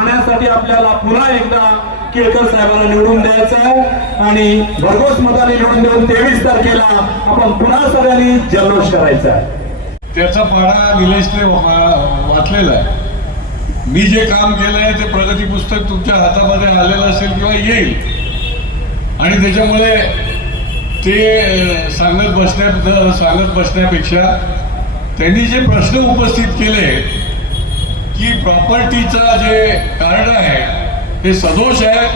पाहण्यासाठी आपल्याला पुन्हा एकदा केळकर साहेबांना निवडून द्यायचं आहे. आणि भरघोस मताने निवडून देऊन तेवीस तारखेला आपण पुन्हा सगळ्यांनी जल्लोष करायचा आहे. त्याचा पाढा निलेशने वाचलेला आहे. मी जे काम केलंय ते प्रगती पुस्तक तुमच्या हातामध्ये आलेलं असेल किंवा येईल. आणि त्याच्यामुळे ते सांगत बसण्या सांगत बसण्यापेक्षा त्यांनी जे प्रश्न उपस्थित केले की प्रॉपर्टीचा जे कार्ड आहे हे सदोष आहे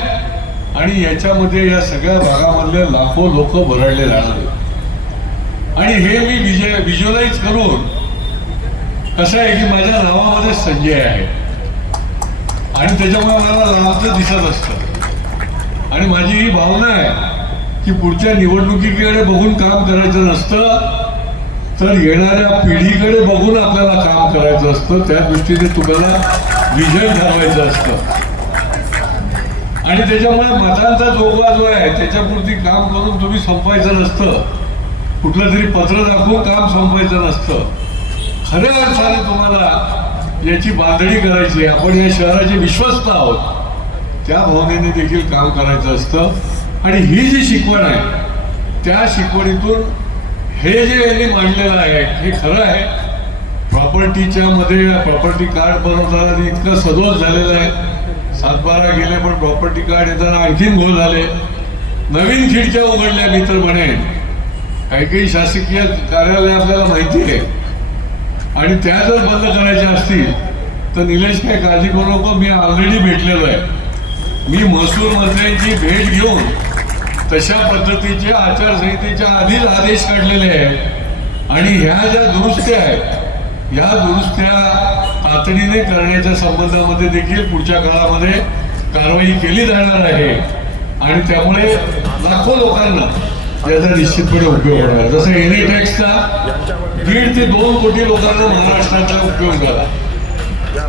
आणि याच्यामध्ये या सगळ्या भागामधले लाखो लोक भरडले जाणार आणि हे मी विजय विज्युअलाइज करून कसं आहे की माझ्या नावामध्ये संजय आहे. आणि त्याच्यामुळे मला लांबचं दिसत असतं. आणि माझी ही भावना आहे की पुढच्या निवडणुकीकडे बघून काम करायचं नसतं तर येणाऱ्या पिढीकडे बघून आपल्याला काम करायचं असतं. त्या दृष्टीने तुम्हाला विजय ठरवायचं असतं. आणि त्याच्यामुळे मतांचा जोगवा जो आहे त्याच्यापुरती काम करून तुम्ही संपायचं नसतं. कुठलं तरी पत्र दाखवून काम संपवायचं नसतं. खऱ्या अर्थाने तुम्हाला याची बांधणी करायची आहे. आपण या शहराचे विश्वस्त आहोत. त्या भावनेने देखील काम करायचं असतं. आणि ही जी शिकवण आहे त्या शिकवणीतून हे जे यांनी मांडलेलं आहे हे खरं आहे. प्रॉपर्टीच्या मध्ये प्रॉपर्टी कार्ड बनवताना इतकं सदोष झालेलं आहे. सातबारा गेले पण प्रॉपर्टी कार्ड येताना आणखीन घोळ झाले. नवीन खिडक्या उघडल्या मी तर म्हणेन. काही काही शासकीय कार्यालय आपल्याला माहिती आहे. आणि त्या जर बंद करायच्या असतील तर निलेश काय काळजी करू नको मी ऑलरेडी भेटलेलो आहे. मी महसूल मंत्र्यांची भेट घेऊन तशा पद्धतीचे आचारसंहितेच्या आधीच आदेश काढलेले आहेत. आणि ह्या ज्या दुरुस्त्या आहेत ह्या दुरुस्त्या तातडीने करण्याच्या संबंधामध्ये देखील पुढच्या काळामध्ये कारवाई केली जाणार आहे. आणि त्यामुळे लाखो लोकांना याचा निश्चितपणे उपयोग होणार. जसं एनी टॅक्सचा दीड ते दोन कोटी लोकांना महाराष्ट्राचा उपयोग झाला.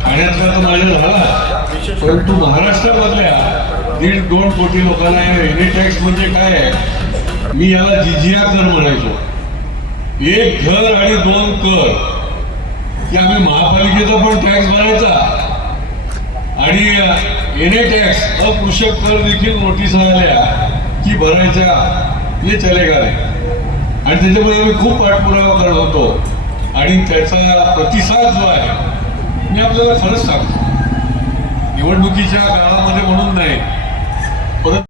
ठाण्यातला तर माझ्या झाला. परंतु महाराष्ट्रामधल्या दीड दोन कोटी लोकांना एनी टॅक्स म्हणजे काय आहे? मी याला जिजिया कर म्हणायचो एक घर आणि दोन कर. की आम्ही महापालिकेचा पण टॅक्स भरायचा. आणि एने टॅक्स अकृषक कर देखील नोटीस आल्या की भरायच्या हे चलेगा आणि त्याच्यामुळे आम्ही खूप पाठपुरावा करत होतो. आणि त्याचा प्रतिसाद जो आहे मी आपल्याला खरंच सांगतो. निवडणुकीच्या काळामध्ये म्हणून नाही परत